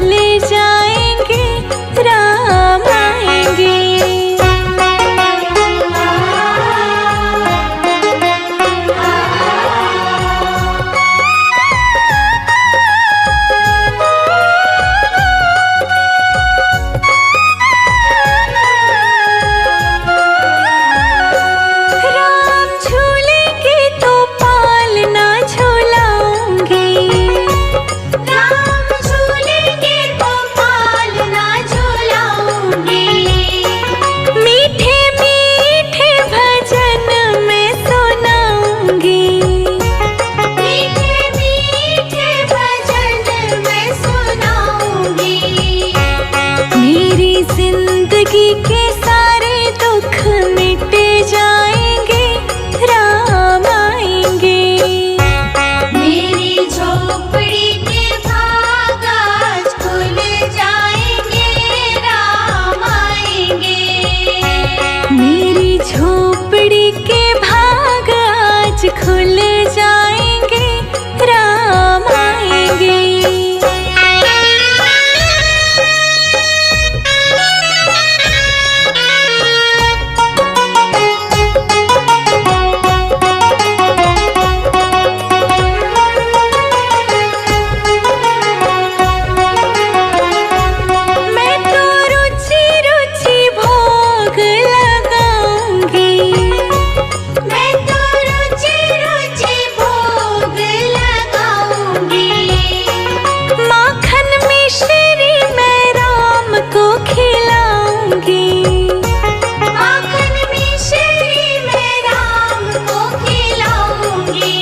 खुल जाएंगे, राम आएंगे। खुल जाएंगे, राम आएंगे। मैं तो रुचि रुचि भोग लगाऊंगी, मैं तो माखन मिश्री मैं राम को खिलाऊंगी, माखन मिश्री मैं राम को खिलाऊंगी।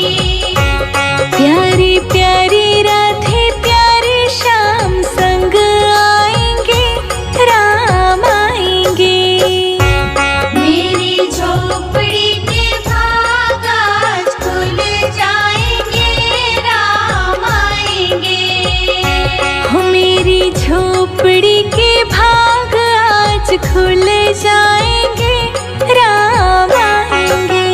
प्यारी प्यारी राधे प्यारे श्याम संग आएंगे, राम आएंगे। मेरी झोपड़ी के भाग आज खुल जाएंगे, राम आएंगे। हो मेरी झोपड़ी के भाग आज खुल जाएंगे, राम आएंगे।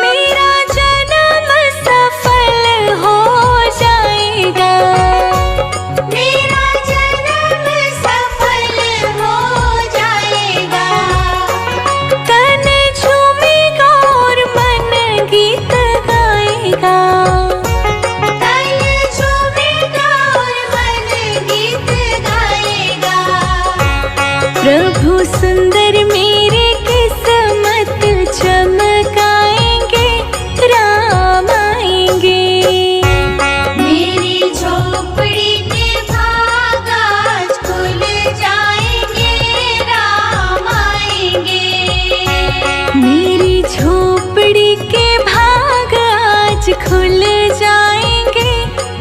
मेरा जन्म सफल हो जाएगा, मेरा जन्म सफल हो जाएगा। तन झूमेगा और मन गीत गाएगा, तन झूमेगा और मन गीत गाएगा। प्रभु सुंदर मेरे किस्मत चमकाएंगे, राम आएंगे। मेरी झोपड़ी के भाग आज खुल जाएंगे, राम आएंगे। मेरी झोपड़ी के भाग आज खुल जाएंगे,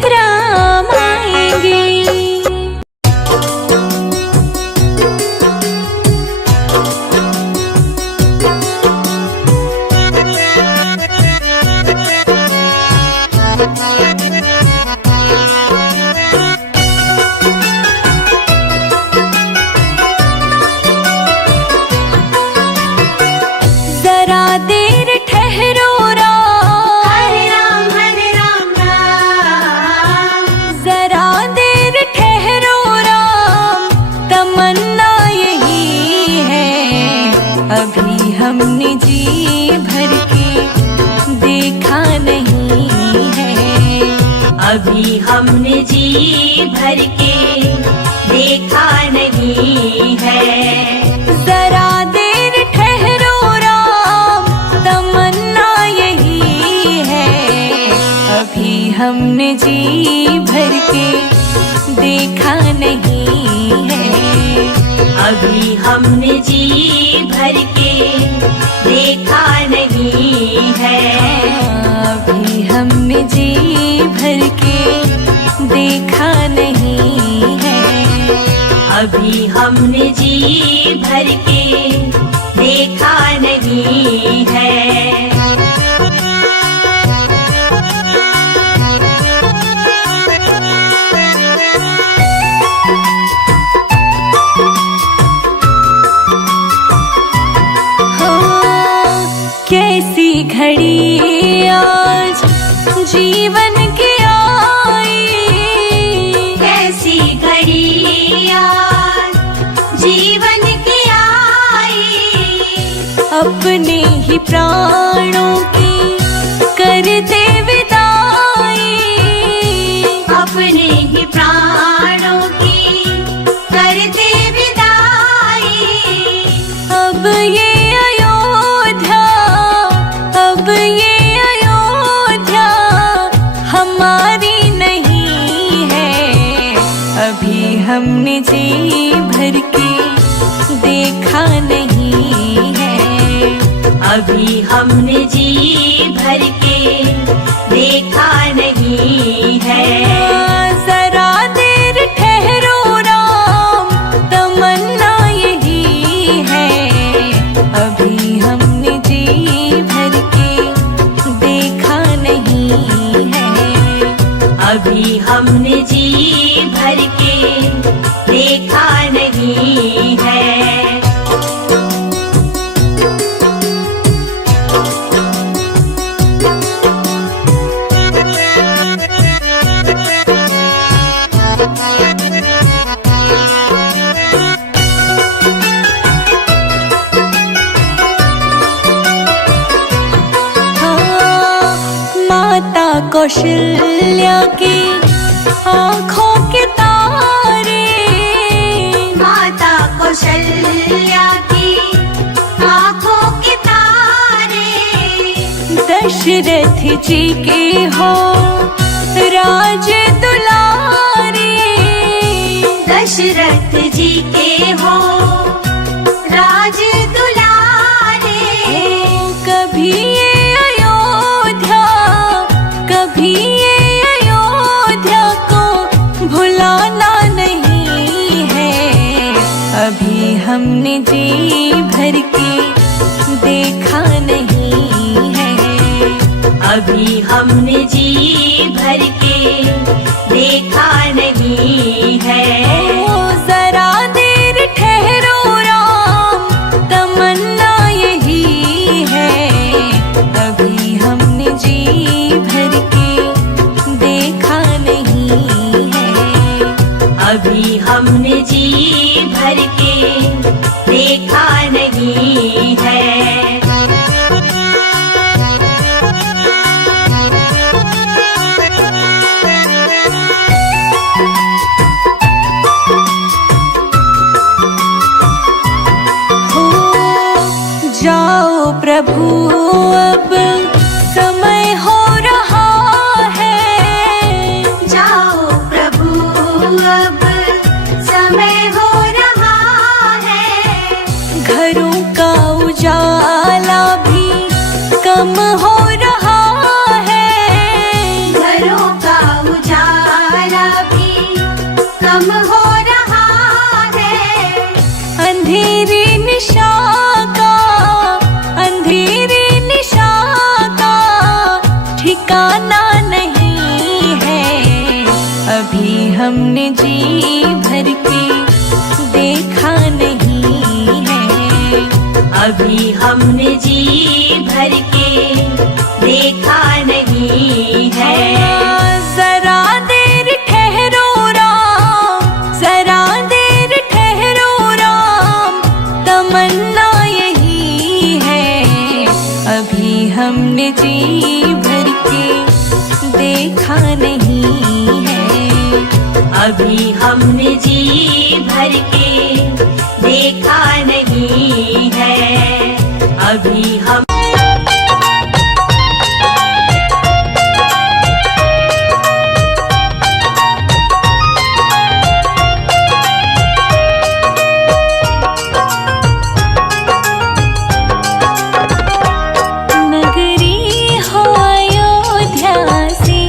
राम आएंगे। जरा देर ठहरो राम, हरे राम राम। जरा देर ठहरो राम, तमन्ना यही है। अभी हमने जी भर के देखा नहीं है, अभी हमने जी भर के देखा नहीं है। जरा देर ठहरो राम, तमन्ना यही है। अभी हमने जी भर के देखा नहीं है, अभी हमने जी भर के देखा नहीं है। अभी हमने जी भर के देखा नहीं है, अभी हमने जी भर के देखा नहीं है। ही प्राणों की करते विदाई, अपने ही प्राणों की करते विदाई। अब ये अयोध्या, अब ये अयोध्या हमारी नहीं है। अभी हमने जी भर के देखा नहीं है, अभी हमने जी भर के देखा नहीं है। जरा देर ठहरो राम, तमन्ना यही है। अभी हमने जी भर के देखा नहीं है, अभी हमने जी भर के देखा नहीं है। माता कौशल्या की आँखों के तारे, माता कौशल्या की आँखों के तारे, दशरथ जी के हो राज दुलारे, दशरथ जी के हो राज दुलारे। कभी ये अयोध्या, कभी ये अयोध्या को भुलाना नहीं है। अभी हमने जी भर के देखा नहीं है, अभी हमने जी भर के देखा नहीं है। जरा देर ठहरो राम, तमन्ना यही है। अभी हमने जी भर के देखा नहीं है, अभी हमने जी भर के देखा नहीं है। जाओ प्रभु अब समय हो रहा है, जाओ प्रभु अब समय हो रहा है। घरों का उजाला भी कम हो रहा है, घरों का उजाला भी कम हो रहा है। अंधेरी निशा का, अंधेरी निशा का ठिकाना नहीं है। अभी हमने जी भर के देखा नहीं है, अभी हमने जी भर के देखा नहीं है। जरा देर ठहरो राम, जरा देर ठहरो राम, तमन्ना यही है। अभी हमने जी भर के देखा नहीं है, अभी हमने जी भर के देखा नहीं है। अभी हम नगरी हो अयोध्या से,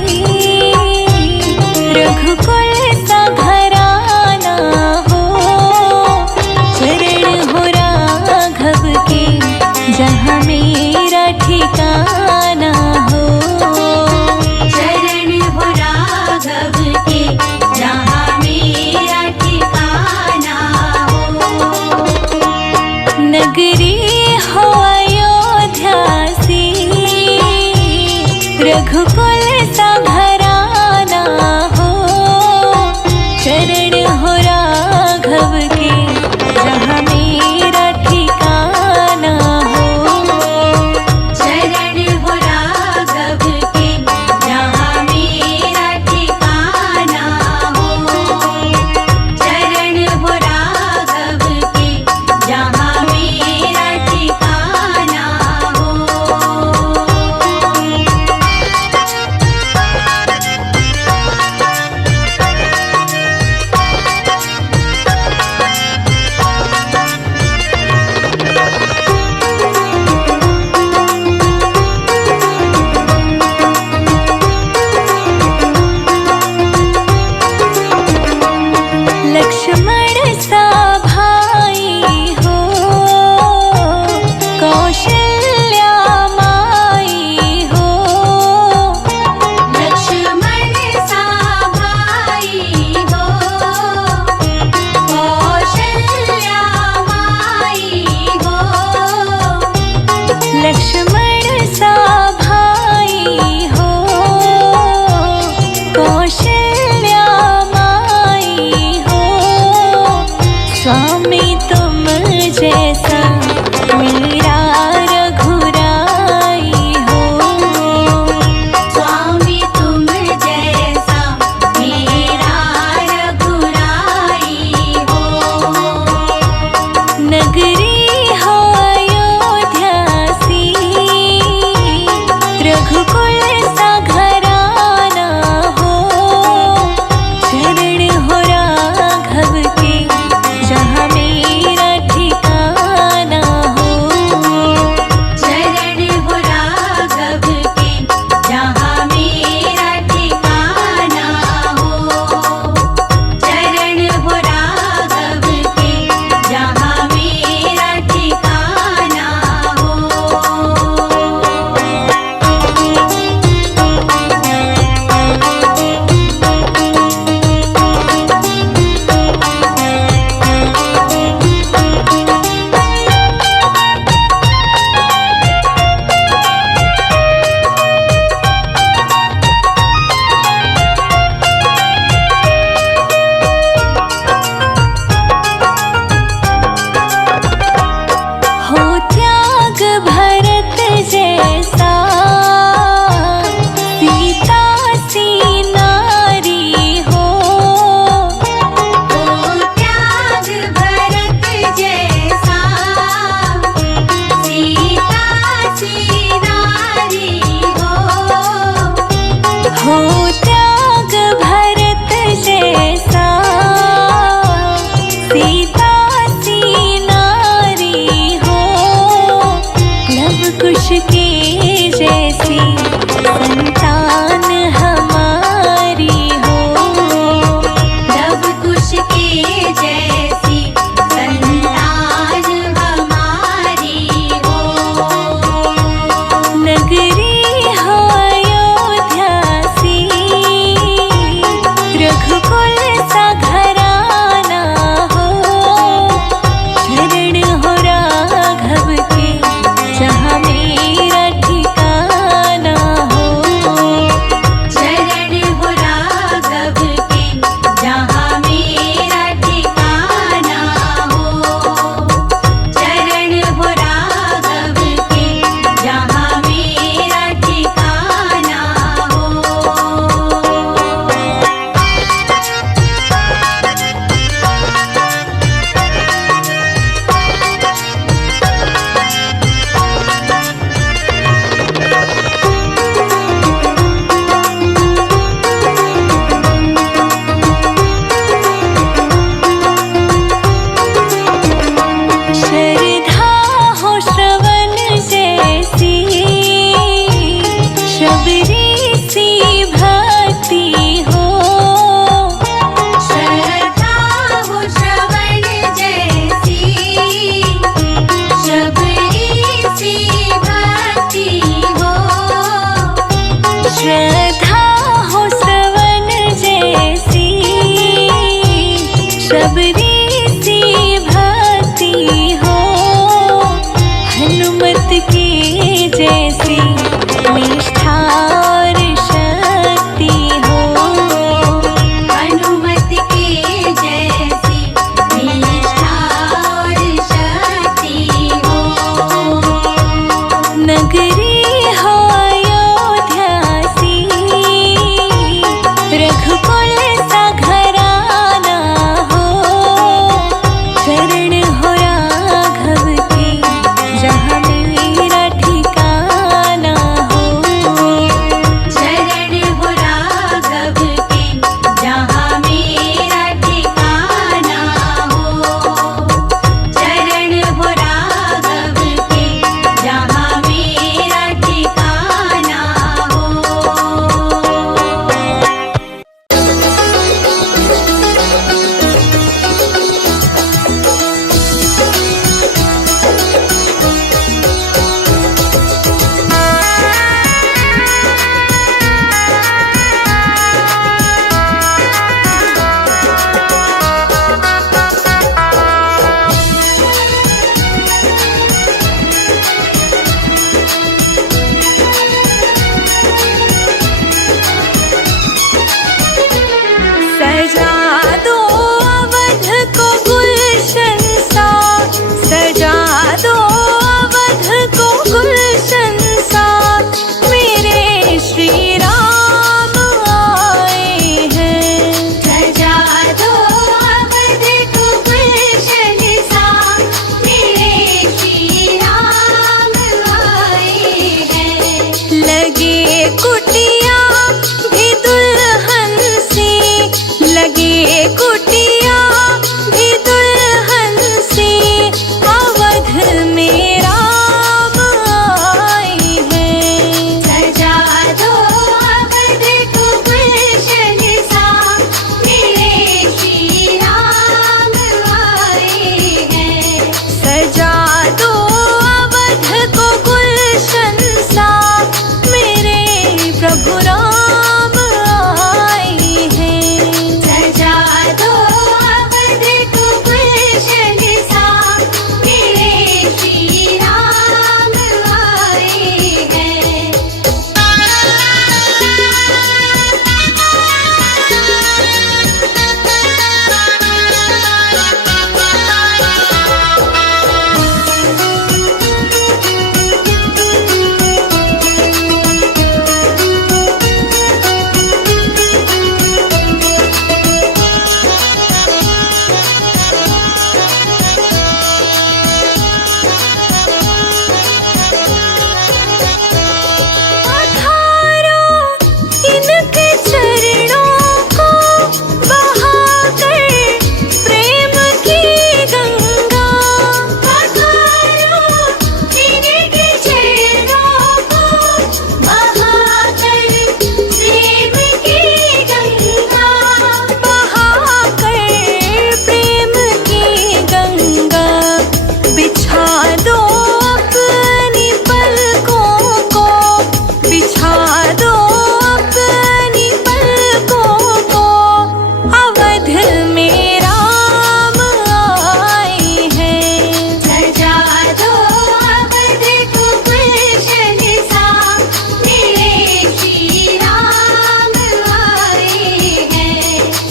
रघुकुल सा घराना हो। चरण हो राघव के, जहाँ मेरा ठिकाना हो। चरण हो राघव के, जहाँ मेरा ठिकाना हो। नगरी हो अयोध्या से, रघुकुल सा घराना हो। चरण हो राघव के, जहाँ मेरा ठिकाना हो।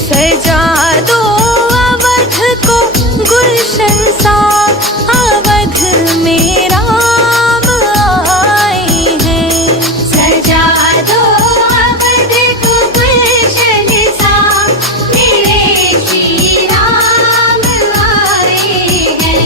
सजा दो अवध को गुलशन सा, अवध में राम आए हैं। सजा दो अवध को गुलशन सा, मेरे श्री राम आए हैं।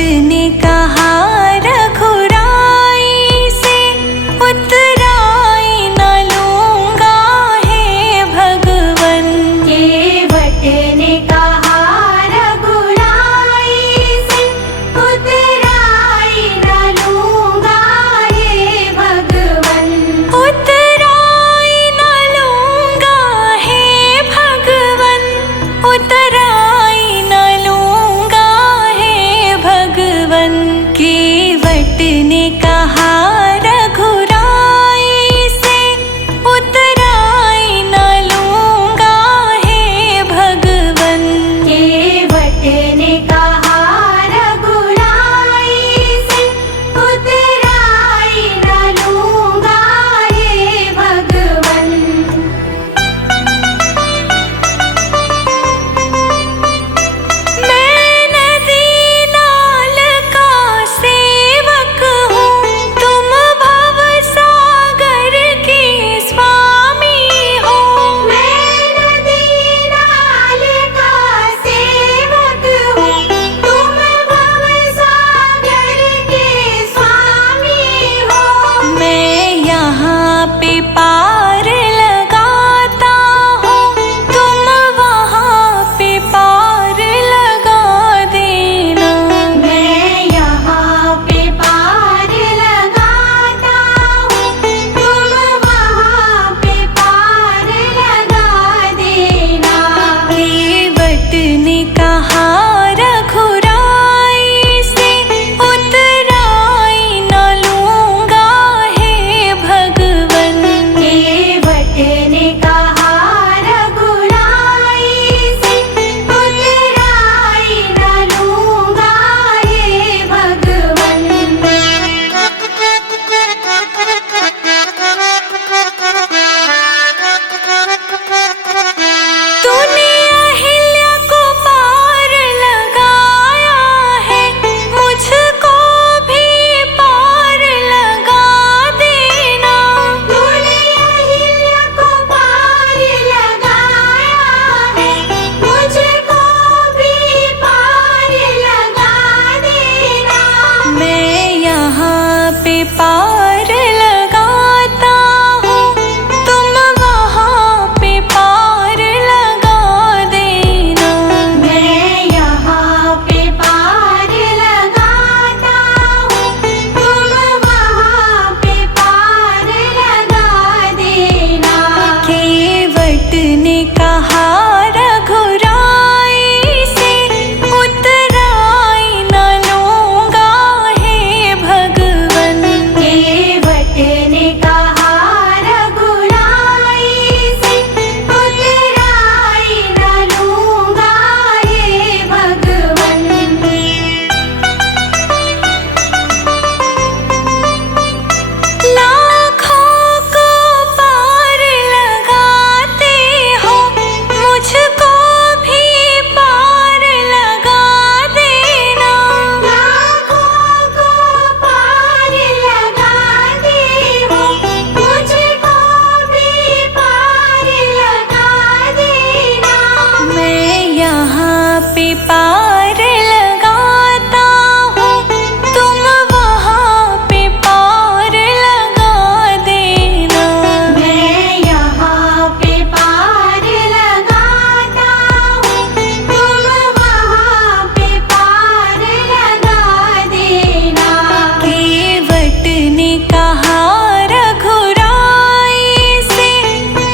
ने कहा रघुराई से उतराई न लूंगा हे भगवन। केवट ने कहा रघुराई से उतराई न लूंगा हे भगवन। उतराई न लूंगा हे भगवन, उतराई न लूंगा हे भगवन। केवट ने कहा रघुराई से उतराई न लूंगा हे भगवन। केवट ने कहा रघुराई से उतराई न लूंगा हे भगवन। मैं नदी नाल का सेवक हूँ, तुम भव सागर के स्वामी हो। मैं नदी नाल का सेवक हूँ, तुम भव सागर के स्वामी हो। मैं यहाँ पे पार लगाता हूँ, तुम वहाँ पे पार लगा देना। मैं यहाँ पे पार लगाता हूँ, तुम वहाँ पे पार लगा देना। केवट ने कहा रघुराई से उतराई न लूंगा हे भगवन। केवट ने कहा रघुराई से उतराई न लूंगा हे भगवन। तूने अहिल्या को पार लगाया है, मुझको भी पार लगा देना। तूने अहिल्या को पार लगाया है, मुझको भी पार लगा देना। मैं यहाँ पे पार लगाता हूँ, तुम वहाँ पे पार लगा देना। मैं यहाँ पे पार लगाता हूँ, तुम वहाँ पे पार लगा देना। केवट ने कहा रघुराई से उतराई न लूंगा हे भगवन। केवट ने कहा रघुराई से उतराई न लूंगा हे भगवन। लाखों को पार लगाते हो, मुझको भी पार लगा देना। लाखों को पार लगाते हो, मुझको भी पार लगा देना। मैं यहाँ पे पार लगाता हूँ, तुम वहाँ पे पार लगा देना। मैं यहाँ पे पार लगाता हूँ, तुम वहाँ पे पार लगा देना। केवट ने कहा रघुराई से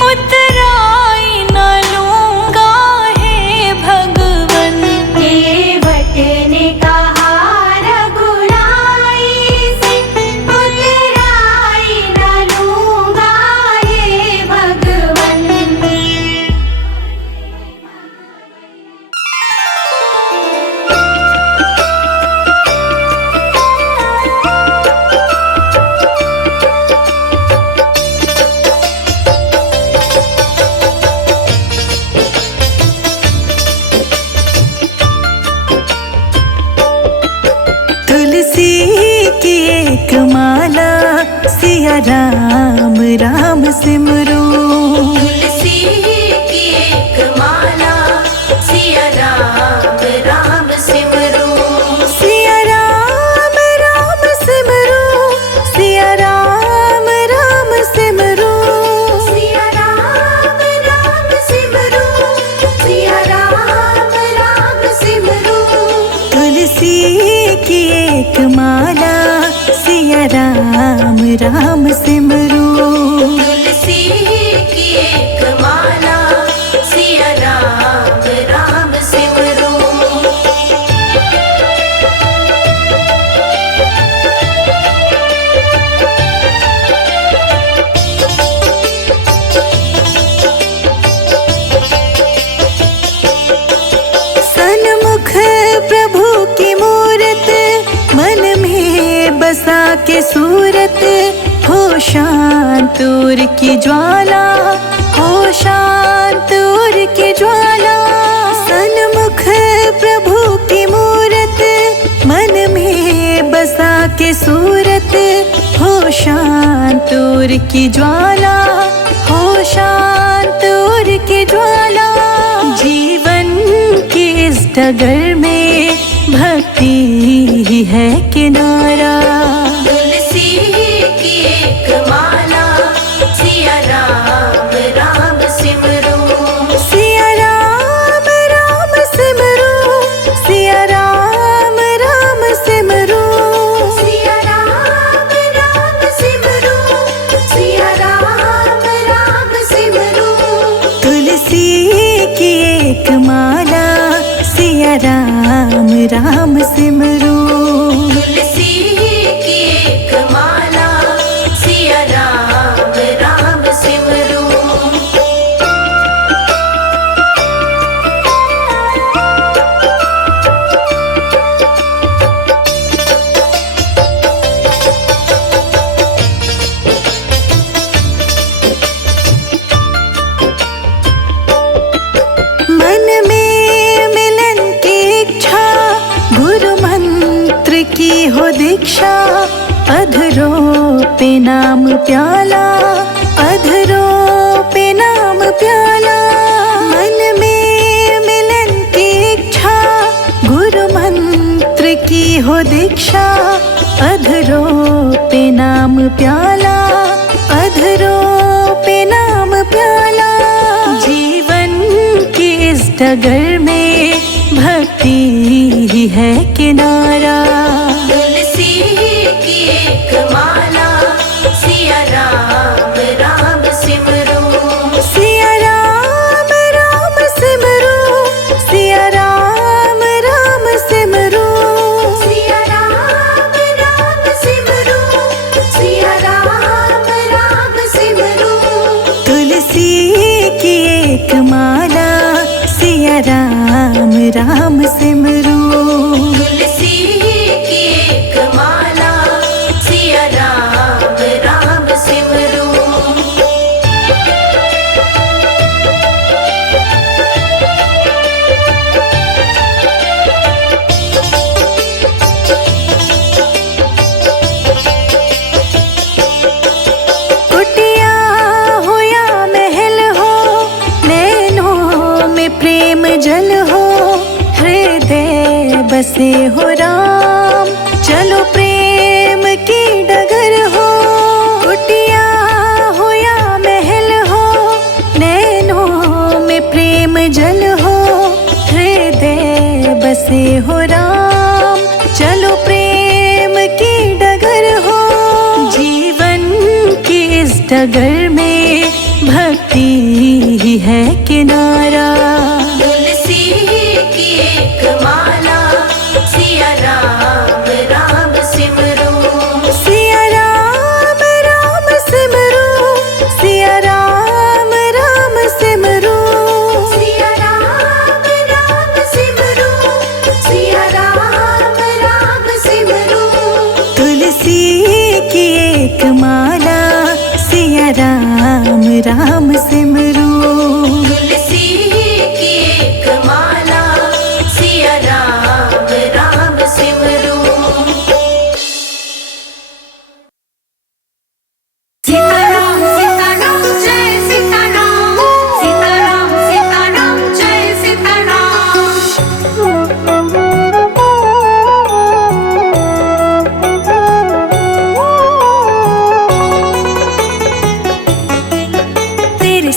उतराई न लूंगा हे भगवन। केवट ने कहा रघुराई से उतराई न लूंगा हे भगवन। तुलसी की एक माला, सिया राम राम सिमरो। तुलसी की एक माला, सिया राम राम सिमरो। सिया राम एक माला सिया राम राम सिमरू। तुलसी की एक माला सिया राम राम सिमरू। सन्मुख प्रभु की मूरत मन में बसा के सूरत, हो शांत उर की ज्वाला, हो शांत उर की ज्वाला। सन्मुख प्रभु की मूरत मन में बसा के सूरत, हो शांत उर की ज्वाला, हो शांत उर की ज्वाला। जीवन की इस डगर में भक्ति ही है किनारा। तुलसी की एक माला सिया राम राम सिमरू। सिया राम राम सिमरू, सिया राम राम सिमरू। सिया राम राम सिमरू, सिया राम राम सिमरू। तुलसी की एक माला सिया राम राम सिमरू। तुलसी की एक माला सिया राम राम सिमरू। मन में मिलन की इच्छा, गुरु मंत्र की हो दीक्षा। अधरों पे नाम प्याला, अधरों पे नाम प्याला। मन में मिलन की इच्छा, गुरु मंत्र की हो दीक्षा। अधरों पे नाम प्याला, अधरों पे नाम प्याला। जीवन की इस डगर में भक्ति ही है किनारा। तुलसी की एक माला सिया राम राम सिमरू। सिया राम राम सिमरू, सिया राम राम सिमरू। सिया राम राम सिमरू, सिया राम राम सिमरू। तुलसी की एक माला सिया राम राम सिमरू। तुलसी की एक माला सिया राम राम सिमरू। कुटिया हो या महल हो, नैनों में प्रेम जल हो। हृदय बसे हो राम, चलो प्रेम की डगर हो। कुटिया हो या महल हो, नैनों में प्रेम जल हो। हृदय बसे हो राम, चलो प्रेम की डगर हो। जीवन की इस डगर में भक्ति ही है किनारा। तुलसी की एक माला सिया राम राम सिमरू। सिया राम राम सिमरू, सिया राम राम सिमरू। सिया राम राम सिमरू, सिया राम राम सिमरू। तुलसी की एक माला सिया राम राम सिमरू। तुलसी की एक माला सिया राम राम सिमरू। सीताराम सीताराम जय सीताराम, सीताराम सीताराम जय सीताराम। तेरे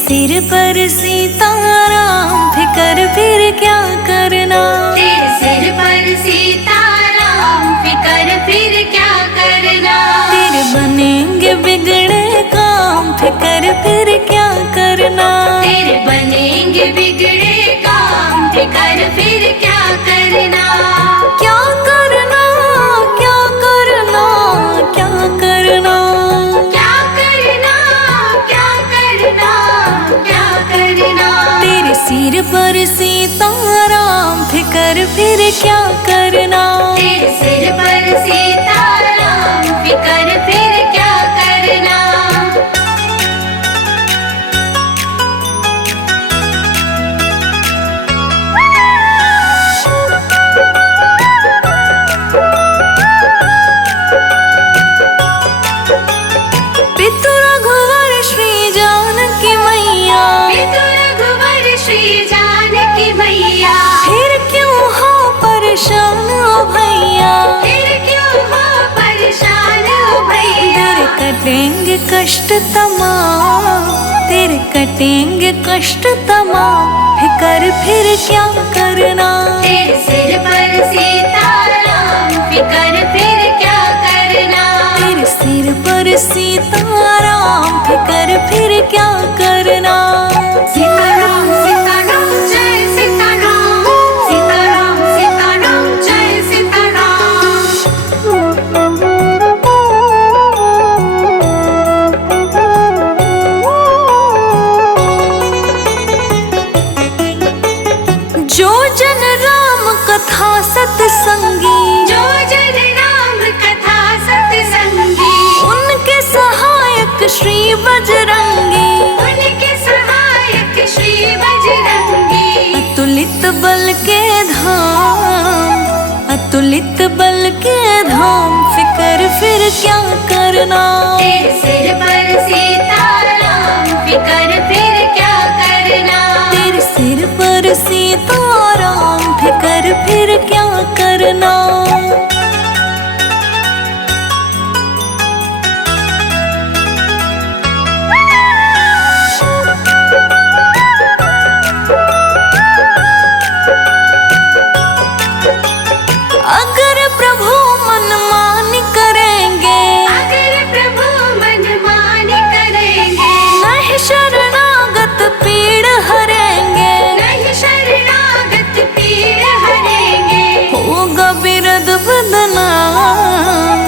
कष्ट तमाम, तेरे कटेंगे कष्ट तमाम, फिकर फिर क्या करना। तेरे सिर पर सीताराम, फिकर फिर क्या करना। तेरे सिर पर सीताराम, फिकर फिर क्या करना। सीताराम सीताराम जय सीताराम, सीताराम सीताराम जय सीताराम। जो जन राम कथा सत्संगी, जो जन राम कथा सत्संगी, उनके सहायक श्री बजरंगी। उनके सहायक श्री बजरंगी। अतुलित बल के धाम, अतुलित बल के धाम, फिकर फिर क्या करना। तेरे सिर पर सीताराम, फिकर फिर क्या करना। तेरे सिर पर सीताराम, फिकर फिर क्या करना। अगर प्रभु मनमानी करेंगे, अगर प्रभु मनमानी करेंगे, नहीं शरणागत पीड़ हरेंगे। नहीं शरणागत पीड़ हरेंगे। होगा बिरद बदनाम,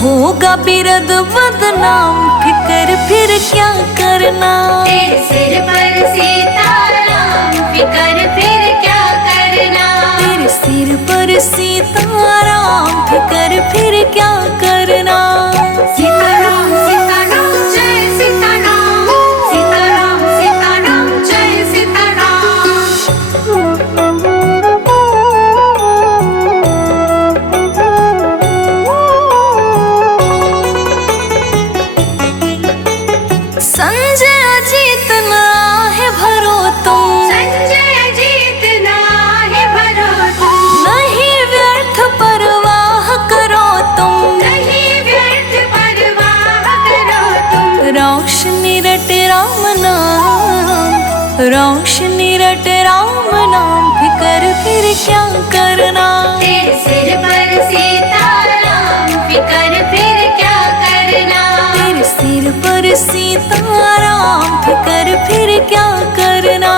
होगा बिरद बदनाम, फिकर फिर क्या करना। तेरे सिर पर सीताराम, फिकर फिर क्या करना। तेरे सिर पर सीताराम, फिकर फिर क्या करना। सीताराम सीताराम जय सीताराम, सीताराम सीताराम जय सीताराम। संजय अजीत ना है भरो तुम, संजय जीत ना है भरो तुम, नहीं व्यर्थ परवाह करो तुम। नहीं व्यर्थ परवाह करो तुम। रोशनी रट राम नाम, रोशनी रट राम नाम, फिकर फिर क्या करना। तेरे सिर पर सीताराम, फिकर फिर क्या करना। तेरे सिर पर सीताराम, फिकर फिर क्या करना।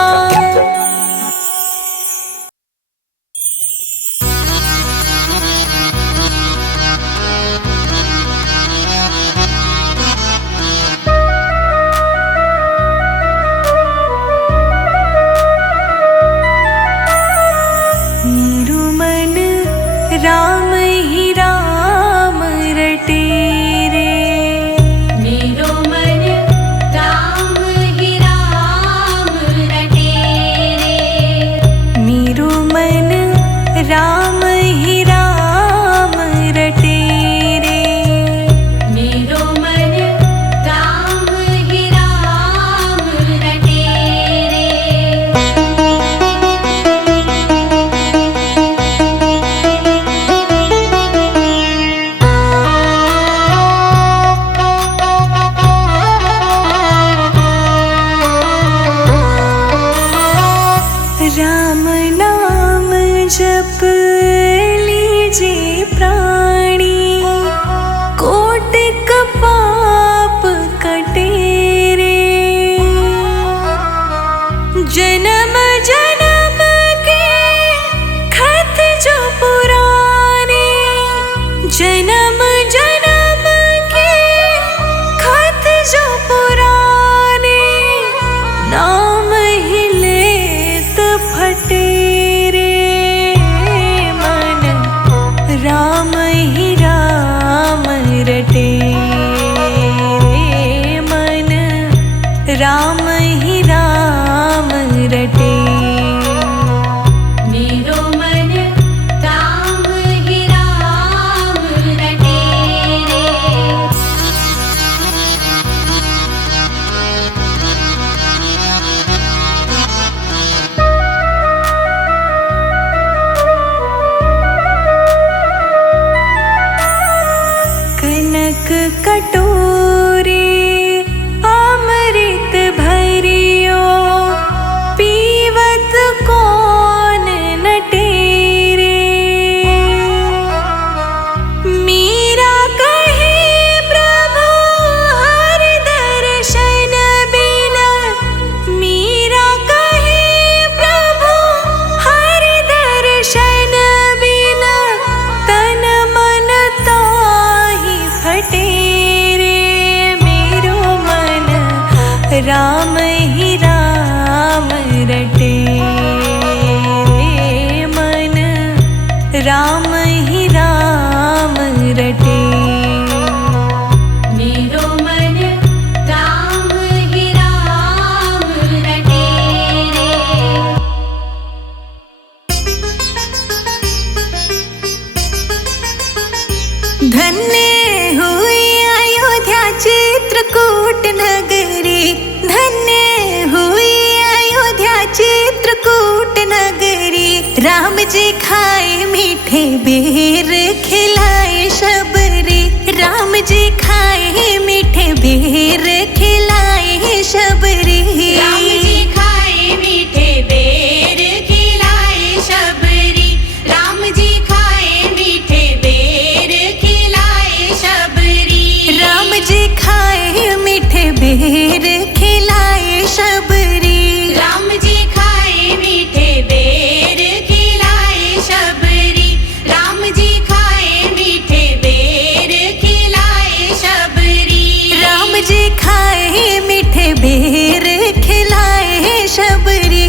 मेरू मन राम ही राम रटे रे। मेरो मन राम ही राम रटे रे। मेरू मन राम ही राम रटे रे। मेरो मन राम ही राम रटे रे। राम नाम जप लीजे प्राणी, कोटिक पाप कटे रे। जन्म जन्म के खत जो पुराने, जन्म जन्म के खत जो पुराने, नाम ही लेत फटे रे। मन राम ही राम रटे रे। मन राम ही राम रटे। मेरो मन राम ही राम रटे रे। कनक कटोरे राम ही राम रटे मन, राम ही राम रटे। मेरो मन राम ही राम रटे रे। धन्य हुई अयोध्या चित्रकूट नगरी, धन्य हुई अयोध्या चित्रकूट नगरी। राम जी खाए मीठे बेर खिलाए शबरी, राम जी खाए मीठे बेर खिलाए शबरी। राम जी खाए मीठे बेर खिलाए शबरी, राम जी खाए मीठे बेर खिलाए शबरी। राम जी खाए मीठे बेर खिलाए शबरी। राम जी खाए मीठे बेर खिलाए शबरी, राम जी खाए मीठे बेर खिलाए शबरी। राम जी खाए मीठे बेर खिलाए शबरी।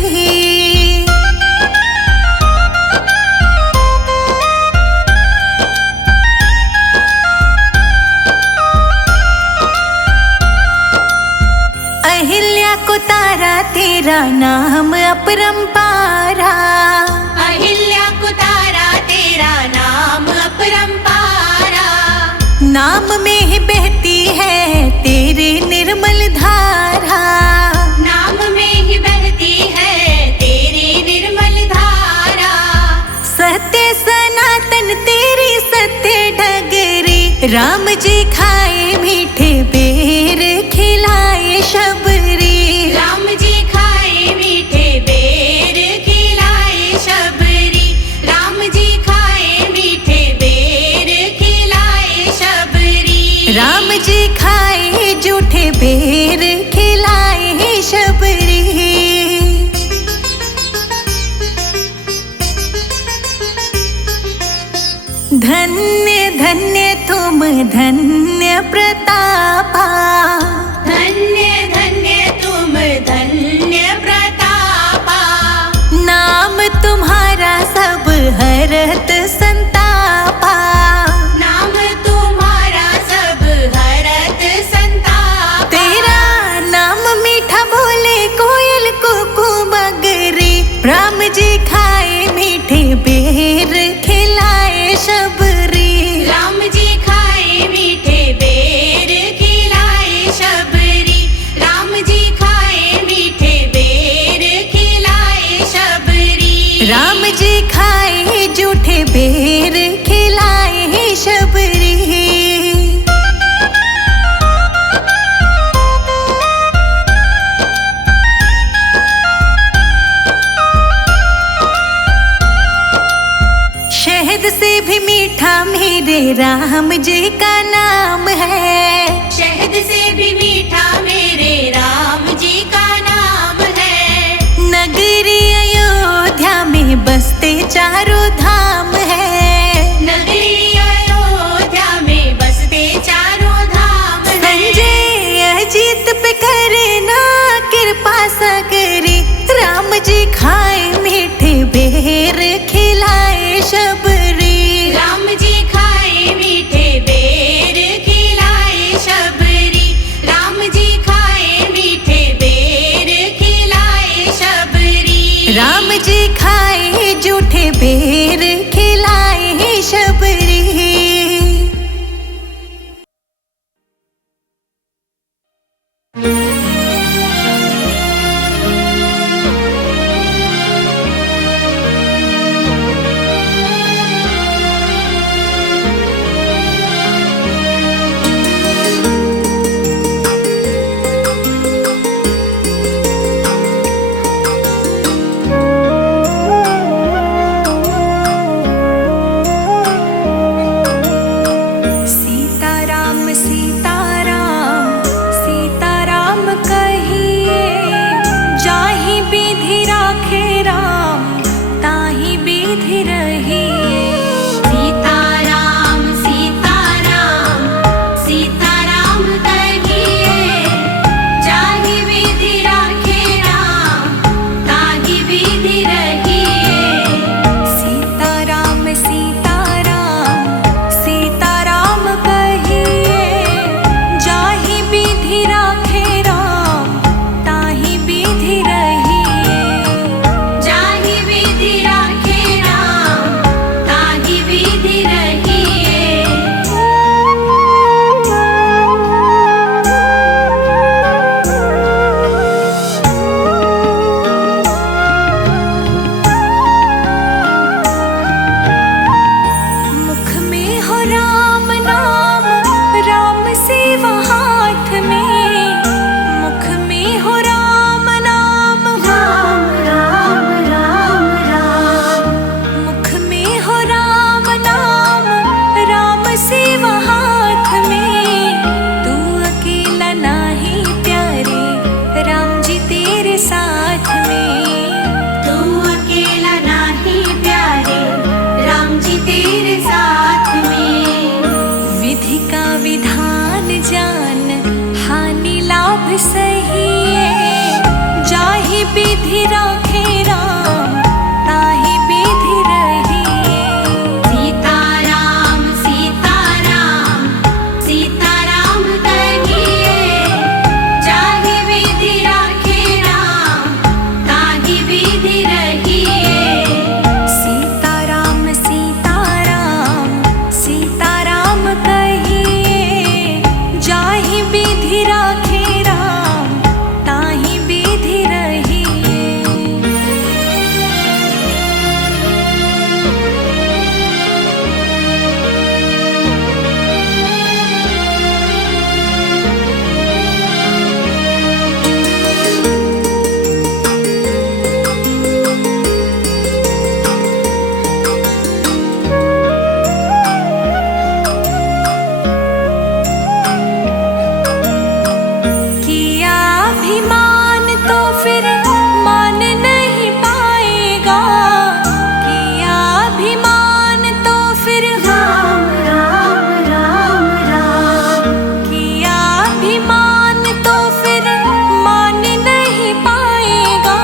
अहिल्या को तारा तेरा नाम अपरंपारा, अहिल्या को तारा तेरा नाम अपरंपारा। नाम में ही बहती है तेरी निर्मल धारा, नाम में ही बहती है तेरी निर्मल धारा। सत्य सनातन तेरी सत्य डगरी। राम जी खाए मीठे बेर खिलाए शबरी। राम जी खाए मीठे बेर खिलाए शबरी, राम जी खाए मीठे बेर खिलाए शबरी। राम जी खाए जूठे बेर खिलाए शबरी। धन्य धन्य तुम धन्य प्रतापा, धन्य धन्य तुम धन्य प्रतापा। नाम तुम्हारा सब हरत संतापा। नाम तुम्हारा सब हरत संतापा। तेरा नाम मीठा बोले कोयल कुकू मगरी। राम जी खाए मीठे बेर खिलाए शबरी। राम जी खाए मीठे बेर खिलाए शबरी, राम जी खाए मीठे बेर खिलाए शबरी। राम जी खाए जूठे बेर खिलाए शबरी। शहद से भी मीठा मेरे राम जी का नाम है, शहद से भी मीठा मेरे राम जी का नाम है। नगरी अयोध्या में बसते चारों धाम है। नगरी अयोध्या में बसते चारों धाम है। संजय अजीत पे करे ना कृपा सगरी। राम जी खाए मीठे बेर खिलाए शबरी। राम जी खाए मीठे बेर खिलाए शबरी, राम जी खाए मीठे बेर खिलाए शबरी। राम जी खाए जूठे बेर खिलाए शबरी। विधि राखे राम ताहि विधि रहिए। सीताराम सीताराम सीताराम कहिए, जाहि विधि राखे राम ताहि विधि रहिए। सीताराम सीताराम सीताराम कहिए, जाहि विधि राखे राम ताहि विधि रहिए। किया अभिमान तो फिर मान नहीं पाएगा, किया अभिमान तो फिर राम राम राम राम, किया अभिमान तो फिर मान नहीं पाएगा।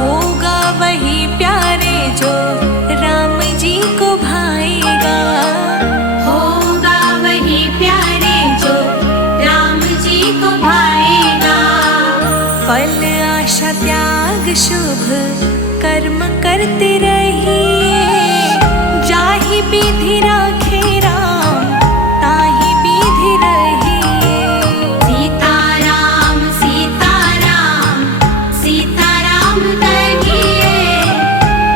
होगा वही प्यारे जो राम जी को भाएगा, होगा वही प्यारे जो राम जी को भाएगा। फल आशा त्याग शुभ कर्म करते रहिए, जाहि विधि राखे राम ताहि विधि रहिए। सीताराम सीताराम सीताराम कहिए,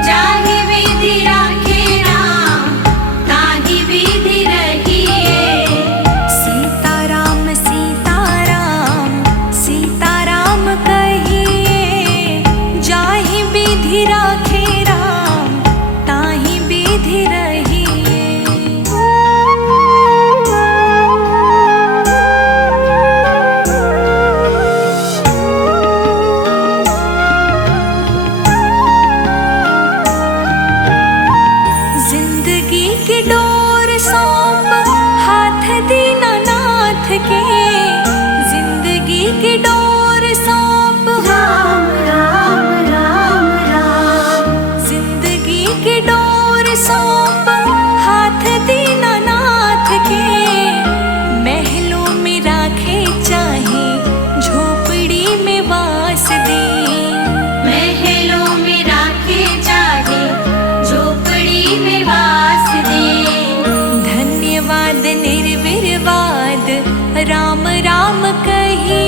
जाहि विधि राखे राम ताहि विधि रहिए। सीताराम सीताराम सीताराम कहिए, जाहि विधि राखे राम ताहि विधि रहिए। जिंदगी की डोर सौंप हाथ दीनानाथ के, जिंदगी की डोर सौंप राम राम राम राम, जिंदगी की डोर सौंप हाथ दीनानाथ के। महलों में राखे चाहे झोपड़ी में वास दे, महलों में राखे चाहे झोपड़ी में वास दे। धन्यवाद निर्विवाद राम राम कहिए,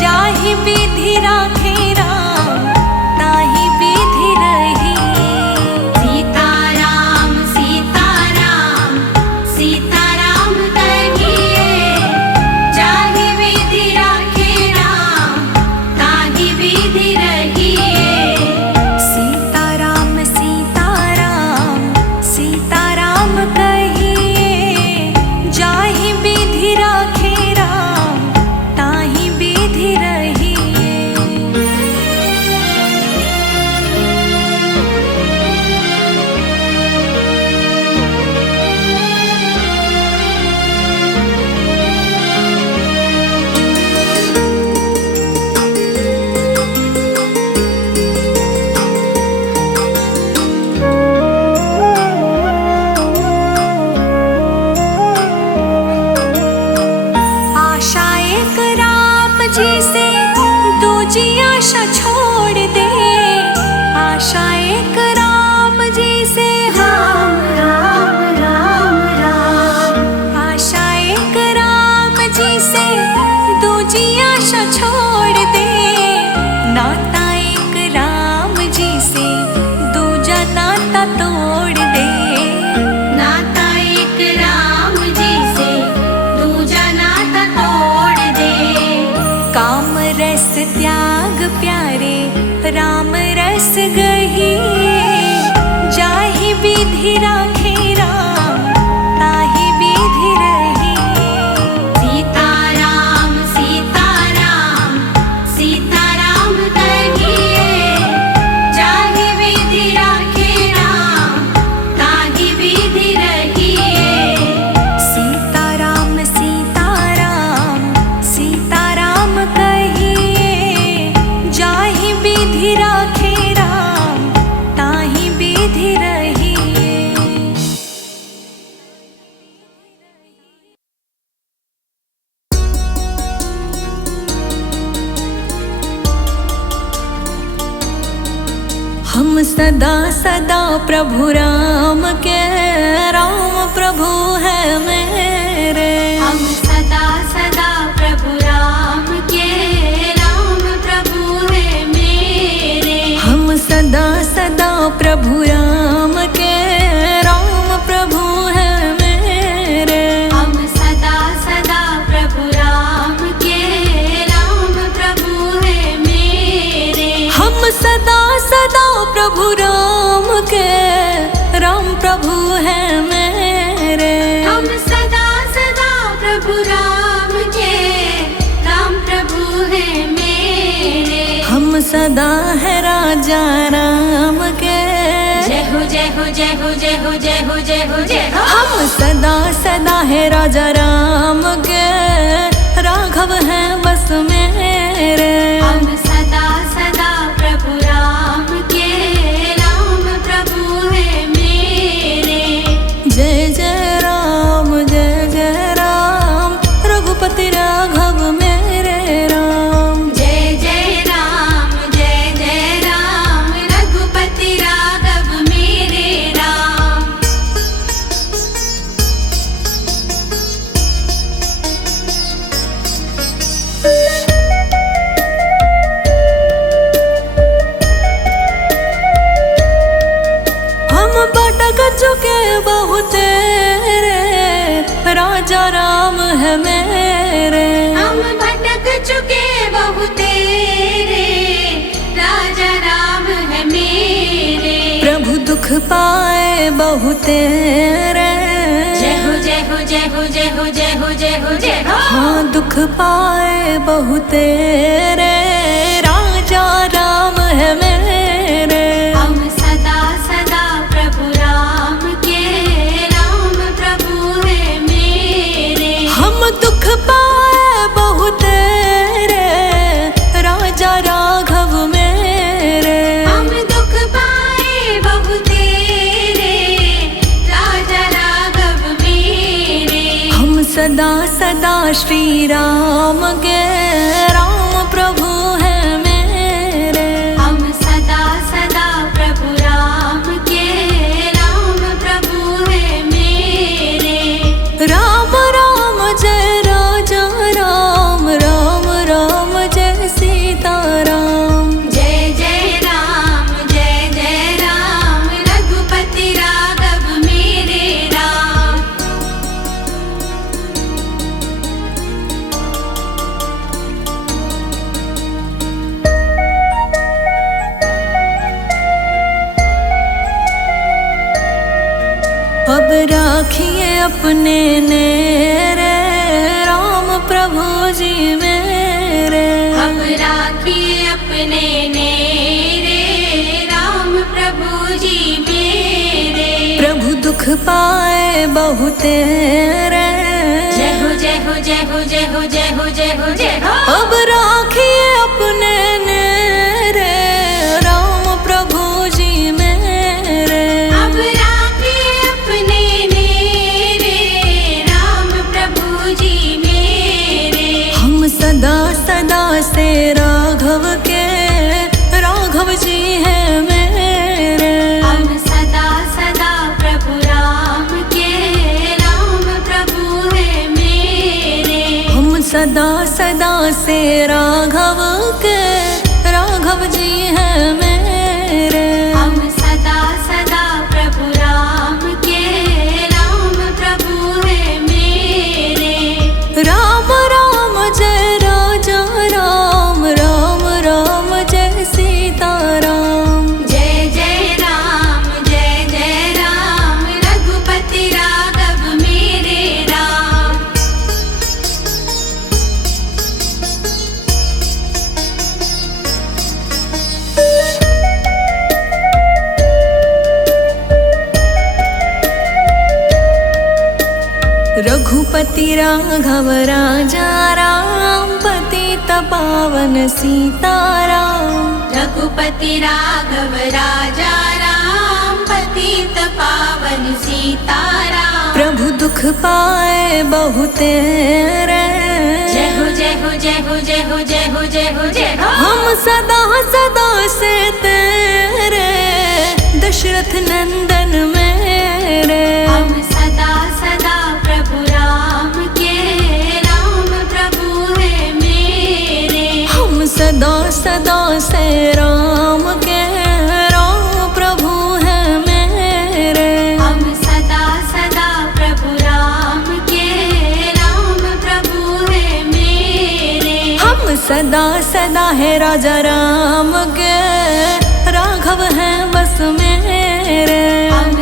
जाहि विधि राखे राम ताहि विधि रहिए। सीताराम सीताराम सीताराम कहिए, जाहि विधि राखे राम ताहि विधि रहिए। सीताराम सीताराम सीताराम कहिए, जाहि विधि राखे राम ताहि विधि रहिए। आशा एक राम जी से दूजी आशा छोड़ दे, आशा एक राम जी से राम राम राम राम, आशा एक राम जी से दूजी आशा छोड़ दे। नाता एक राम जी से दूजा नाता तोड़ दे, नाता एक राम जी से दूजा नाता तोड़ दे। काम रस त्याग प्यारे राम रस गहिए, जाहि विधि राखे राम ताहि विधि रहिए। सीताराम सीताराम सीताराम कहिए, जाहि विधि राखे राम ताहि विधि रहिए। सीताराम सीताराम सीताराम कहिए, सदा प्रभु राम के, राम प्रभु है मेरे। हम सदा सदा प्रभु राम के, राम प्रभु है मेरे। हम सदा सदा प्रभु राम के, राम प्रभु है मेरे। हम सदा सदा प्रभु राम के, राम प्रभु है मेरे। हम सदा सदा प्रभु राम के, राम प्रभु है मेरे। हम सदा सदा प्रभु राम के, राम प्रभु है मेरे। हम सदा है राजा राम के, जय हो जय हो जय हो जय हो जय हो जय हो जय हो। हम सदा सदा है राजा राम के, राघव है बस मेरे। हम सदा सदा प्रभु राम के, राम प्रभु है मेरे। जय जय राम रघुपति राघव मेरे राम। जय जय राम रघुपति राघव मेरे राम। हम भटक चुके बहुत रे, राजा राम है मेरे। हम भटक चुके बहुत तेरे, राजा राम है मेरे। प्रभु दुख पाए बहुत रे, जय हो जय हो जय हो जय हो जय हो जय हो जय हो। हाँ दुख पाए बहुत रे, राजा राम है मेरे। हम सदा सदा प्रभु राम के, राम प्रभु है मेरे। हम दुख पाए बहुत रे, राजा राघव मेरे। हम दुख पाए बहुत तेरे, राजा राघव मेरे। हम सदा सदा श्री राम के, राम प्रभु है मेरे। हम सदा सदा प्रभु राम के, राम प्रभु है मेरे। राम राम जय राजा राम, राम राम जय सीता राम। जय जय राम रघुपति राघव मेरे राम। अब राखिए अपने नेरे, राम प्रभु जी मेरे। अब राखिए अपने नेरे, राम प्रभु जी मेरे। प्रभु दुख पाए बहुत रे, जय हो जय हो जय हो जय हो जय हो जय हो जय हो। अब राखिए अपने नेरे, राम प्रभु जी मेरे। अब राखिए अपने नेरे, राम प्रभु जी मेरे। हम सदा सदा से राघव के, राघव जी है मेरे। हम सदा सदा प्रभु राम के, राम प्रभु है मेरे। हम सदा सदा से राघव के, राघव जी है मेरे। हम सदा सदा प्रभु राम के, राम प्रभु है मेरे। राम राम जय राजा राम, राम राम जय सीता राम। जय जय राम रघुपति राघव मेरे राम। रघुपति राघव राजा राम, पतित पावन सीताराम। रघुपति राघव राजा राम, पतित पावन सीताराम। प्रभु दुख पाए बहुत रे, जय हो जय हो जय हो जय हो जय हो जय हो जय हो। हम सदा सदा से तेरे, दशरथ सदा सदा है राजा राम के, राघव है बस मेरे। हम